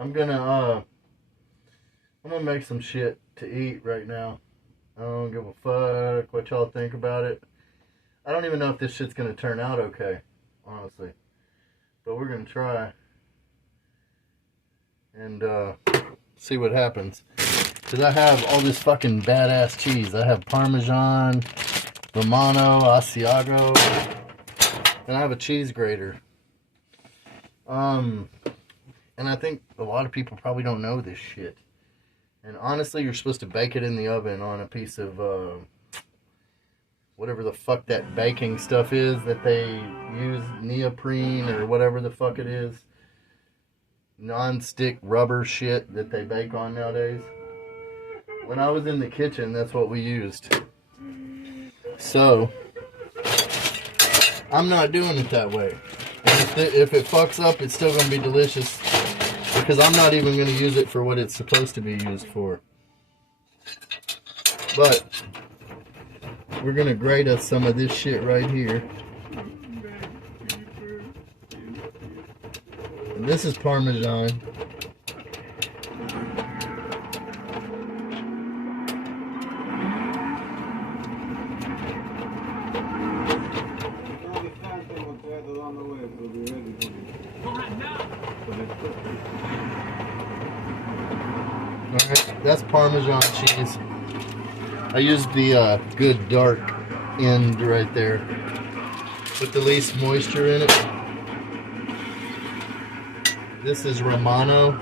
I'm gonna make some shit to eat right now. I don't give a fuck what y'all think about it. I don't even know if this shit's gonna turn out okay, honestly. But we're gonna try and see what happens. Cause I have all this fucking badass cheese. I have Parmesan, Romano, Asiago, and I have a cheese grater. And I think a lot of people probably don't know this shit. And honestly, you're supposed to bake it in the oven on a piece of whatever the fuck that baking stuff is that they use, neoprene or whatever the fuck it is. Non-stick rubber shit that they bake on nowadays. When I was in the kitchen, that's what we used. So, I'm not doing it that way. And if it fucks up, it's still going to be delicious. Because I'm not even going to use it for what it's supposed to be used for. But, we're going to grate us some of this shit right here. And this is Parmesan. Alright, that's Parmesan cheese. I used the good dark end right there with the least moisture in it. This is Romano.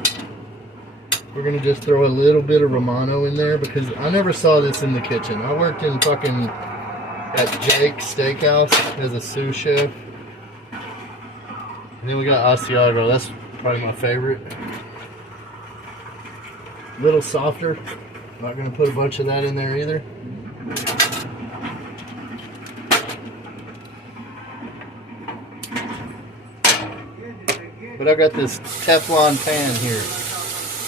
We're gonna just throw a little bit of Romano in there because I never saw this in the kitchen. I worked in fucking at Jake's Steakhouse as a sous chef. And then we got Asiago. That's probably my favorite. A little softer. Not gonna put a bunch of that in there either. But I got this Teflon pan here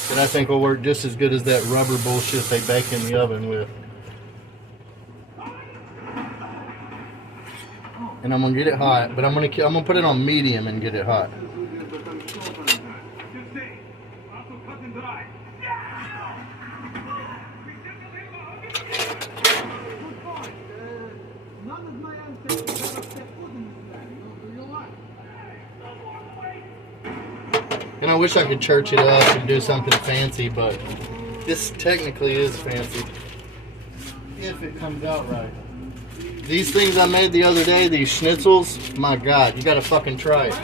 that I think will work just as good as that rubber bullshit they bake in the oven with. And I'm gonna get it hot, but I'm gonna put it on medium and get it hot. And I wish I could church it up and do something fancy, but this technically is fancy. If it comes out right. These things I made the other day, these schnitzels, my God, you gotta fucking try it.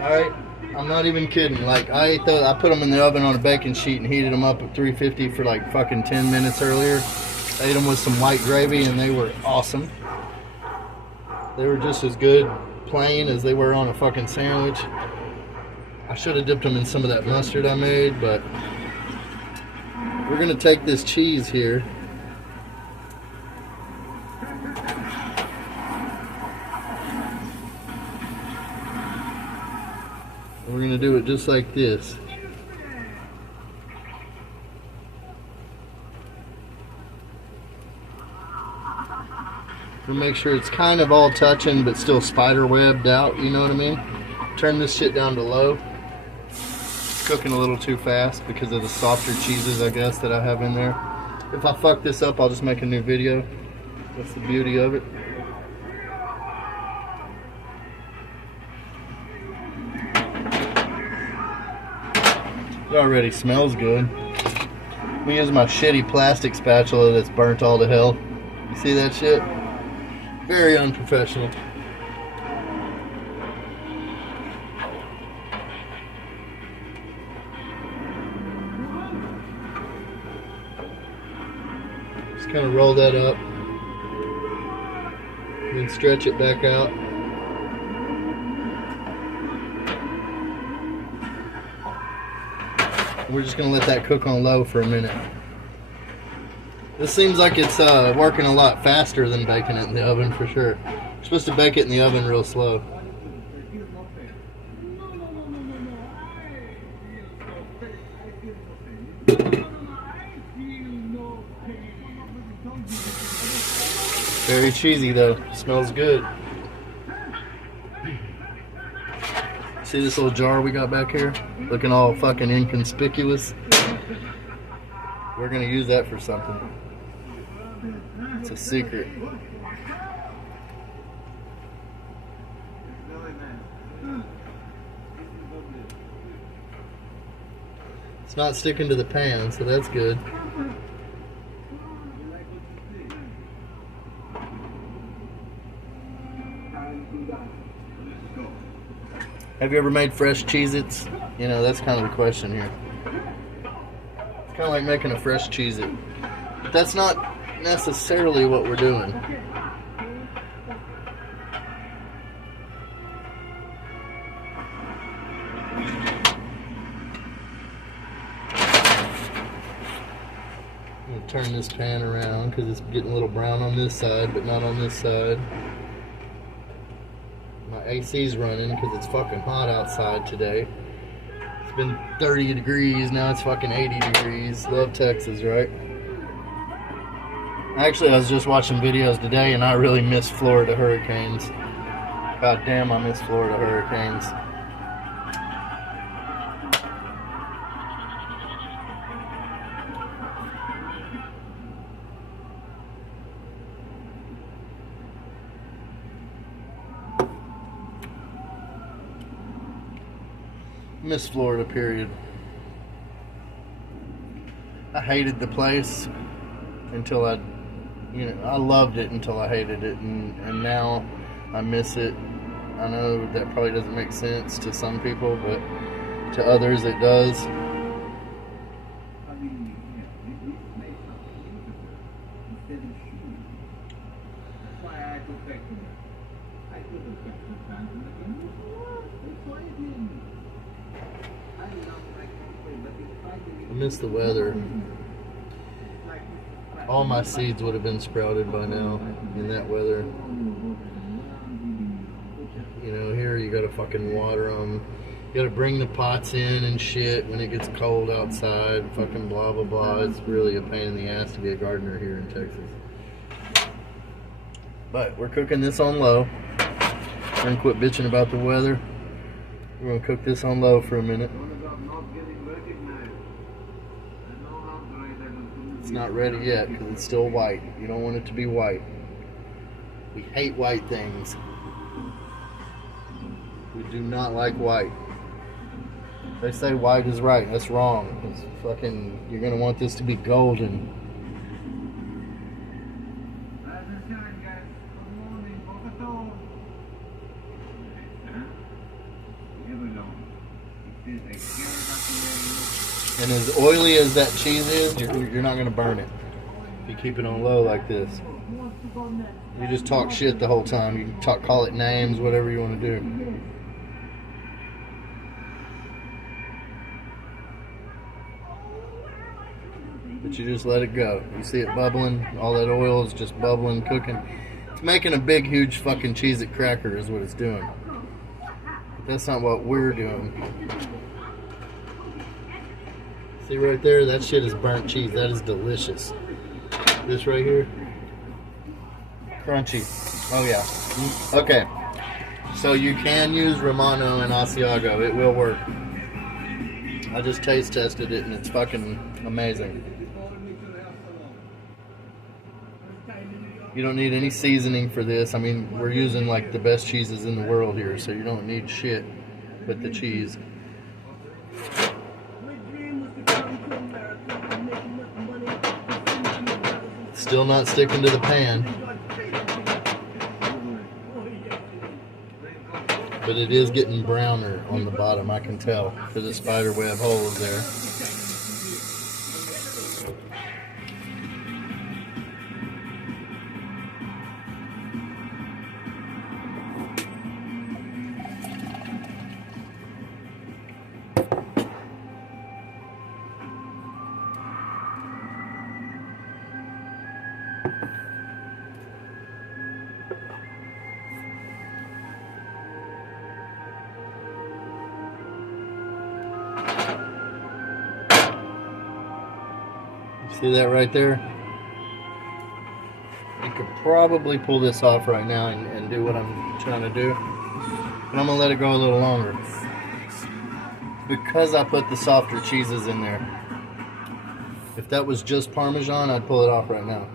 Alright? I'm not even kidding. Like, I put them in the oven on a baking sheet and heated them up at 350 for like fucking 10 minutes earlier. Ate them with some white gravy and they were awesome. They were just as good plain as they were on a fucking sandwich. I should have dipped them in some of that mustard I made, but we're going to take this cheese here. And we're going to do it just like this. We'll make sure it's kind of all touching, but still spider webbed out, you know what I mean? Turn this shit down to low. Cooking a little too fast because of the softer cheeses, I guess, that I have in there. If I fuck this up, I'll just make a new video. That's the beauty of it. It already smells good. I'm gonna use my shitty plastic spatula that's burnt all to hell. You see that shit? Very unprofessional. Kind of roll that up and then stretch it back out. We're just going to let that cook on low for a minute. This seems like it's working a lot faster than baking it in the oven for sure. You're supposed to bake it in the oven real slow. Very cheesy though. Smells good. See this little jar we got back here? Looking all fucking inconspicuous. We're gonna use that for something. It's a secret. It's not sticking to the pan, so that's good. Have you ever made fresh Cheez-Its? You know, that's kind of the question here. It's kind of like making a fresh Cheez-It. But that's not necessarily what we're doing. I'm going to turn this pan around because it's getting a little brown on this side, but not on this side. My AC's running because it's fucking hot outside today. It's been 30 degrees, now it's fucking 80 degrees. Love Texas, right? Actually, I was just watching videos today and I really miss Florida hurricanes. God damn, I miss Florida hurricanes. Miss Florida, period. I hated the place until I loved it until I hated it, and now I miss it. I know that probably doesn't make sense to some people, but to others it does. I miss the weather. All my seeds would have been sprouted by now in that weather. You know, here you gotta fucking water them. You gotta bring the pots in and shit when it gets cold outside. Fucking blah blah blah. It's really a pain in the ass to be a gardener here in Texas. But we're cooking this on low. We're gonna quit bitching about the weather. We're gonna cook this on low for a minute. It's not ready yet because it's still white. You don't want it to be white. We hate white things. We do not like white. They say white is right. That's wrong. It's fucking, you're gonna want this to be golden. And as oily as that cheese is, you're not going to burn it. If you keep it on low like this. You just talk shit the whole time. You can call it names, whatever you want to do. But you just let it go. You see it bubbling. All that oil is just bubbling, cooking. It's making a big, huge fucking Cheez-It cracker is what it's doing. But that's not what we're doing. See right there? That shit is burnt cheese. That is delicious. This right here, crunchy. Oh yeah. Okay. So you can use Romano and Asiago. It will work. I just taste tested it and it's fucking amazing. You don't need any seasoning for this. I mean, we're using like the best cheeses in the world here, so you don't need shit but the cheese. Still not sticking to the pan. But it is getting browner on the bottom, I can tell, because the spider web hole is there. See that right there? You could probably pull this off right now and do what I'm trying to do. But I'm going to let it go a little longer. because I put the softer cheeses in there. If that was just Parmesan, I'd pull it off right now.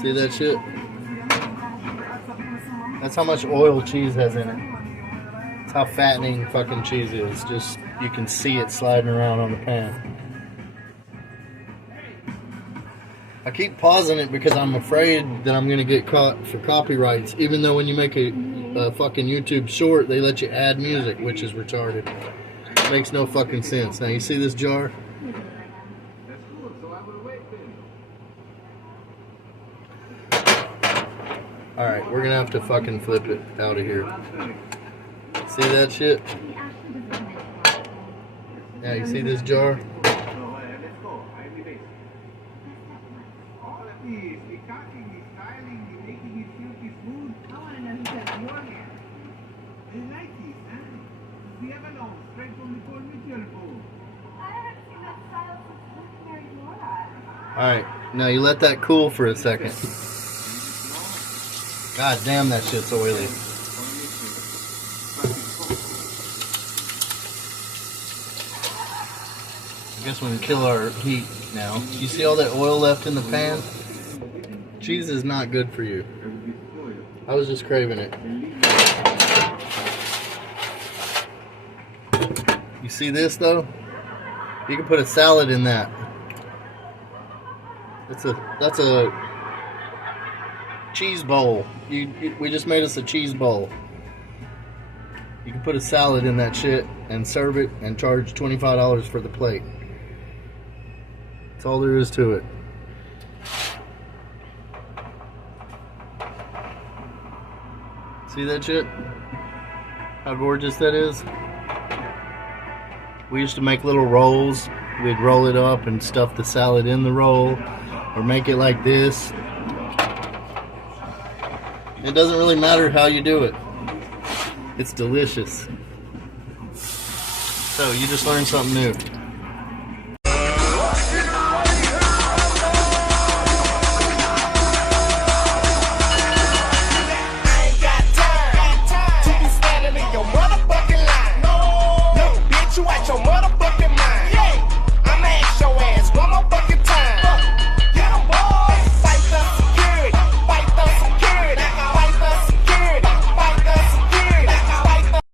See that shit? That's how much oil cheese has in it. That's how fattening fucking cheese is. Just, you can see it sliding around on the pan. I keep pausing it because I'm afraid that I'm going to get caught for copyrights, even though when you make a fucking YouTube short, they let you add music, which is retarded. Makes no fucking sense. Now, you see this jar? Alright, we're going to have to fucking flip it out of here. See that shit? Yeah, you see this jar? Alright, now you let that cool for a second. God damn, that shit's oily. I guess we can kill our heat now. You see all that oil left in the pan? Cheese is not good for you. I was just craving it. You see this though? You can put a salad in that. That's a cheese bowl. We just made us a cheese bowl. You can put a salad in that shit and serve it and charge $25 for the plate. That's all there is to it. See that shit? How gorgeous that is? We used to make little rolls. We'd roll it up and stuff the salad in the roll, or make it like this. It doesn't really matter how you do it. It's delicious. So you just learned something new.